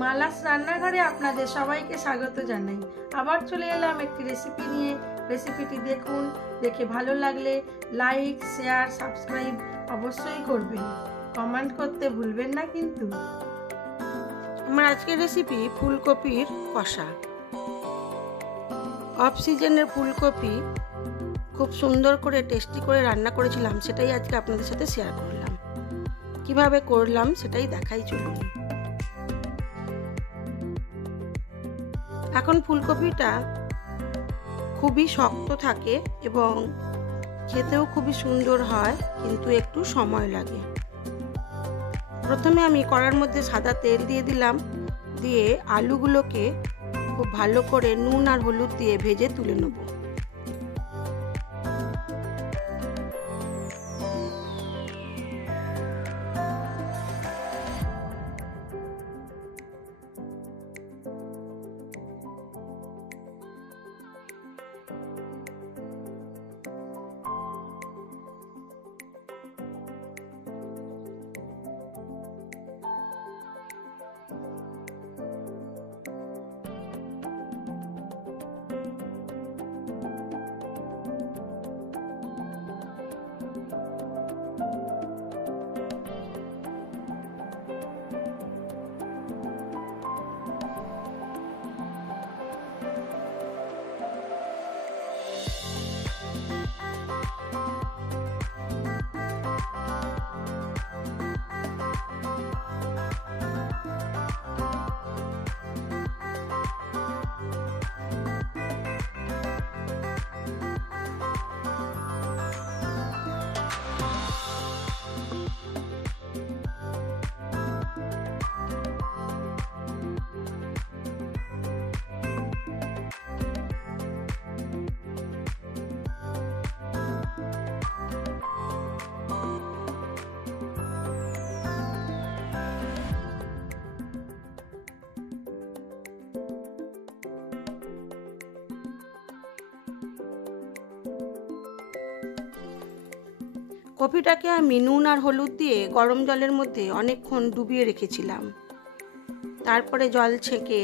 মালাস রান্নাঘরে আপনাদের সবাইকে স্বাগত জানাই। আবার চলে এলাম একটি রেসিপি নিয়ে। রেসিপিটি দেখুন, দেখে ভালো লাগলে লাইক, শেয়ার, সাবস্ক্রাইব অবশ্যই করবেন। কমেন্ট করতে ভুলবেন না কিন্তু। আমার আজকের রেসিপি ফুলকপির কষা। অফ সিজনের ফুলকপি খুব সুন্দর করে টেস্টি করে রান্না করেছিলাম, সেটাই আজকে আপনাদের সাথে শেয়ার করলাম। কিভাবে করলাম সেটাই দেখাই চলুন। এখন ফুলকপিটা খুবই শক্ত থাকে এবং খেতেও খুবই সুন্দর হয়, কিন্তু একটু সময় লাগে। প্রথমে আমি কড়ার মধ্যে সাদা তেল দিয়ে দিলাম, দিয়ে আলুগুলোকে খুব ভালো করে নুন আর হলুদ দিয়ে ভেজে তুলে নেব। কপিটাকে আমি নুন আর হলুদ দিয়ে গরম জলের মধ্যে অনেকক্ষণ ডুবিয়ে রেখেছিলাম। তারপরে জল ছেঁকে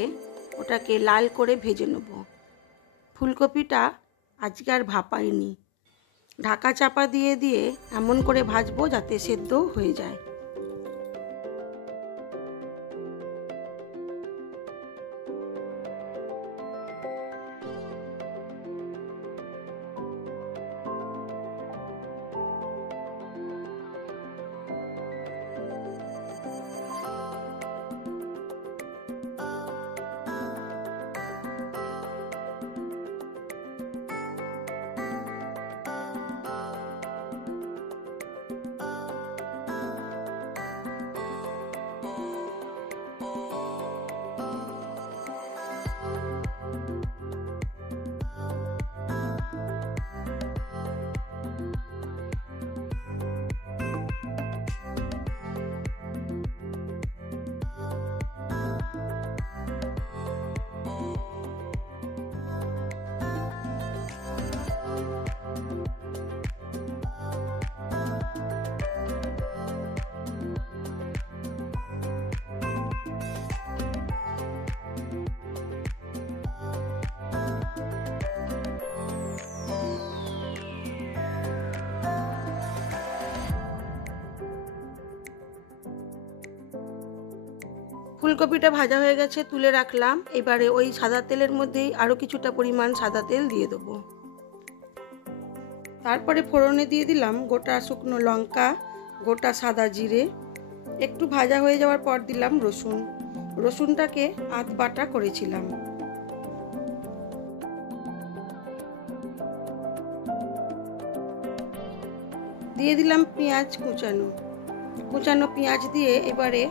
ওটাকে লাল করে ভেজে নেব। ফুলকপিটা আজকে আর ভাপাইনি, ঢাকা চাপা দিয়ে দিয়ে এমন করে ভাজবো যাতে সেদ্ধ হয়ে যায়। ফুলকপিটা ভাজা হয়ে গেছে, তুলে রাখলাম। এবারে ওই সাদা তেলের মধ্যেই আরও কিছুটা পরিমাণ সাদা তেল দিয়ে দেবো। তারপরে ফোড়নে দিয়ে দিলাম গোটা শুকনো লঙ্কা, গোটা সাদা জিরে। একটু ভাজা হয়ে যাওয়ার পর দিলাম রসুন। রসুনটাকে আধ বাটা করেছিলাম। দিয়ে দিলাম পেঁয়াজ কুচানো। কুচানো পেঁয়াজ দিয়ে এবারে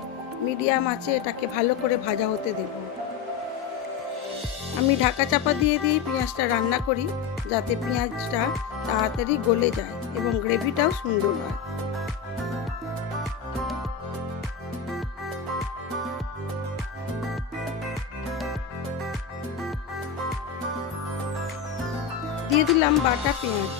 মিডিয়াম আঁচে এটাকে ভালো করে ভাজা হতে দেব। আমি ঢাকা চাপা দিয়ে দিয়ে পেঁয়াজটা রান্না করি, যাতে পেঁয়াজটা তাড়াতাড়ি গলে যায় এবং গ্রেভিটাও সুন্দর হয়। দিয়ে দিলাম বাটা পেঁয়াজ।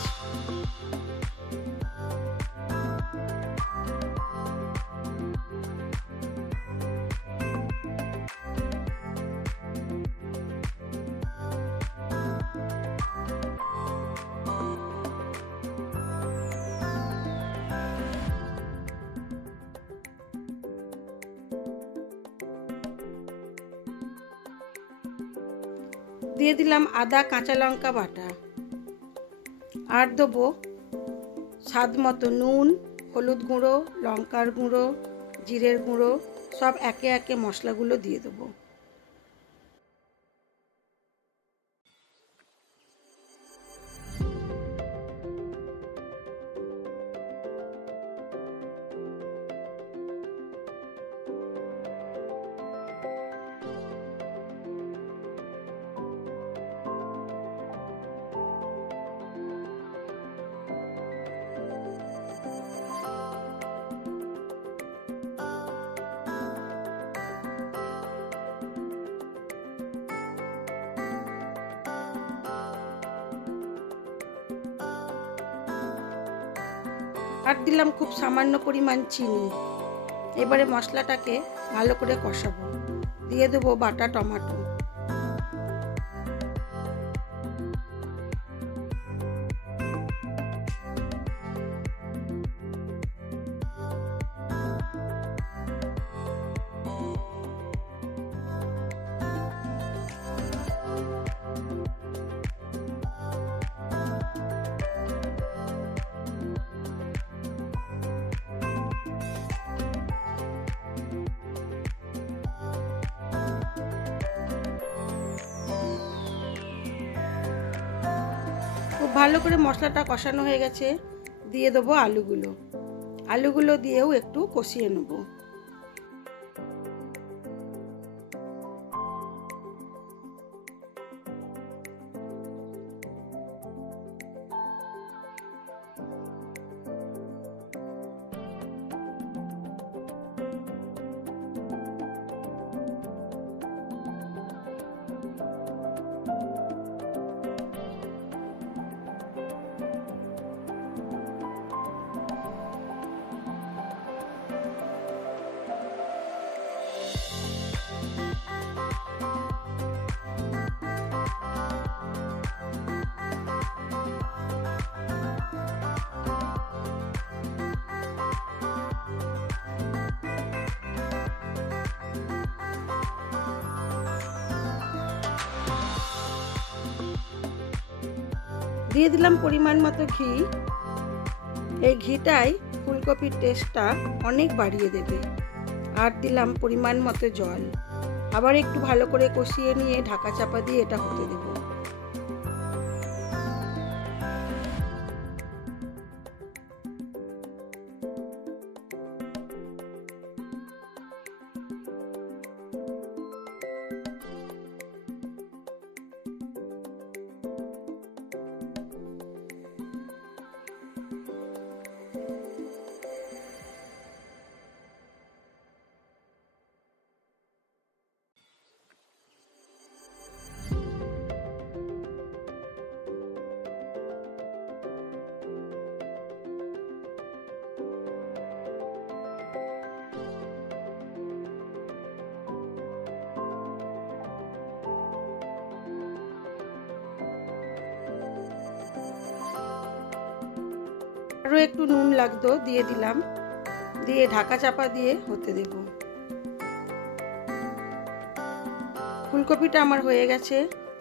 দিয়ে দিলাম আদা কাঁচা লঙ্কা বাটা, আর দেবো স্বাদ মতো নুন, হলুদ গুঁড়ো, লঙ্কার গুঁড়ো, জিরের গুঁড়ো, সব একে একে মশলাগুলো দিয়ে দেবো। আর দিলাম খুব সামান্য পরিমাণ চিনি। এবারে মশলাটাকে ভালো করে কষাবো। দিয়ে দেবো বাটা টমেটো। খুব ভালো করে মশলাটা কষানো হয়ে গেছে। দিয়ে দেবো আলুগুলো দিয়েও একটু কষিয়ে নেব। দিয়ে দিলাম পরিমাণ মতো ঘি। এই ঘিটাই ফুলকপির টেস্টটা অনেক বাড়িয়ে দেবে। আর দিলাম পরিমাণ মতো জল। আবার একটু ভালো করে কষিয়ে নিয়ে ঢাকা চাপা দিয়ে এটা হতে দেব। আরও একটু নুন লাগতো, দিয়ে দিলাম। দিয়ে ঢাকা চাপা দিয়ে হতে দেব। ফুলকপিটা আমার হয়ে গেছে।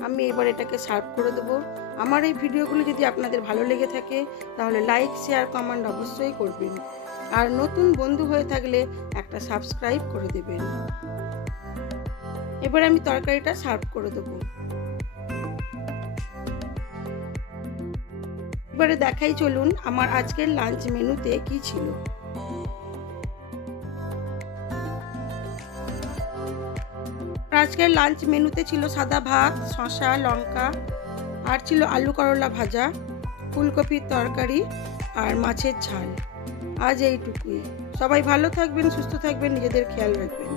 আমি এবার এটাকে সার্ভ করে দেবো। আমার এই ভিডিওগুলো যদি আপনাদের ভালো লেগে থাকে তাহলে লাইক, শেয়ার, কমেন্ট অবশ্যই করবেন। আর নতুন বন্ধু হয়ে থাকলে একটা সাবস্ক্রাইব করে দেবেন। এবার আমি তরকারিটা সার্ভ করে দেবো। এবারে দেখাই চলুন আমার আজকের লাঞ্চ মেনুতে কি ছিল। আজকের লাঞ্চ মেনুতে ছিল সাদা ভাত, শসা, লঙ্কা, আর ছিল আলু করলা ভাজা, ফুলকপির তরকারি আর মাছের ঝাল। আজ এইটুকুই। সবাই ভালো থাকবেন, সুস্থ থাকবেন, নিজেদের খেয়াল রাখবেন।